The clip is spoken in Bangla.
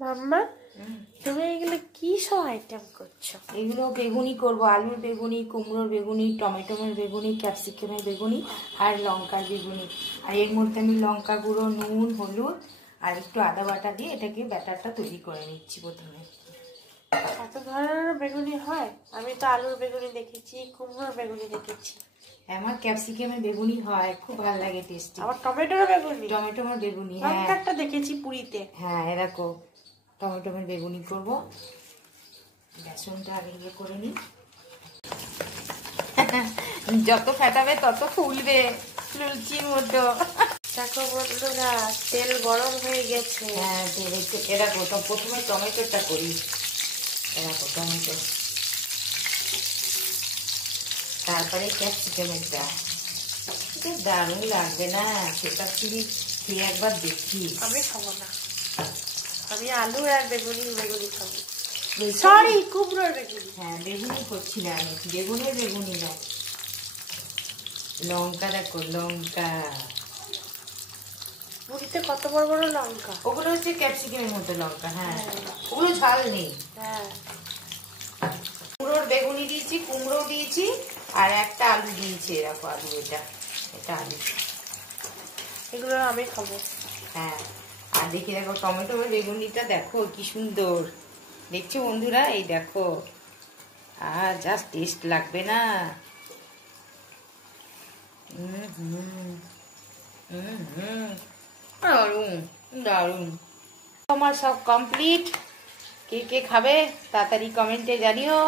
মাম্মা তুমি এগুলো কি সব আইটেম করছো? এগুলো বেগুনি করব, আলুর বেগুনি, কুমড়োর বেগুনি, টমেটোমের বেগুনি, ক্যাপসিকামের বেগুনি আর লঙ্কার বেগুনি। আর এর মধ্যে আমি লঙ্কা গুঁড়ো, নুন, হলুদ আর একটু আদা বাটা দিয়ে এটাকে ব্যাটারটা তৈরি করে নিচ্ছি প্রথমে। এত ধরনের বেগুনি হয়? আমি তো আলুর বেগুনি দেখেছি, কুমড়োর বেগুনি দেখেছি। আমার ক্যাপসিকামের বেগুনি হয়, খুব ভালো লাগে টেস্টি। আবার টমেটোর বেগুনি, টমেটোমের বেগুনি, হ্যাঁ লঙ্কারটা দেখেছি পুরীতে। হ্যাঁ এরকম টমেটোমের বেগুনি করব। বেসনটা আগে ইয়ে করে নিই। যত ফেটাবে তত ফুলবে, লুচির মতো। দেখো বন্ধুরা, তেল গরম হয়ে গেছে। হ্যাঁ এরকম প্রথমে টমেটোটা করি, এরকম টমেটো, তারপরে ক্যাপসিকামেরটা। দারুণ লাগবে না সেটা? খেয়ে একবার দেখি। আমি খাবো না, আমি আলু আর বেগুনি খাবো। সরি, কুমড়োর বেগুনি। হ্যাঁ বেগুনি করছি না আমি, বেগুনের বেগুনি না। লঙ্কা দেখো, লঙ্কা পুরীতে কত বড় বড় লঙ্কা। ওগুলো হচ্ছে ক্যাপসিকামের মতো লঙ্কা। হ্যাঁ ওগুলো ঝাল নেই। হ্যাঁ কুমড়োর বেগুনি দিয়েছি, কুমড়ো দিয়েছি আর একটা আলু দিয়েছি, এরকম আলু, এটা আলু। এগুলো আমি খাবো। হ্যাঁ আর দেখি দেখো টমেটো বেগুনিটা দেখো কি সুন্দর দেখছো বন্ধুরা, এই দেখো। আর জাস্ট টেস্ট লাগবে না? দারুন দারুন। আমার সব কমপ্লিট। কে কে খাবে তাড়াতাড়ি কমেন্টে জানিও।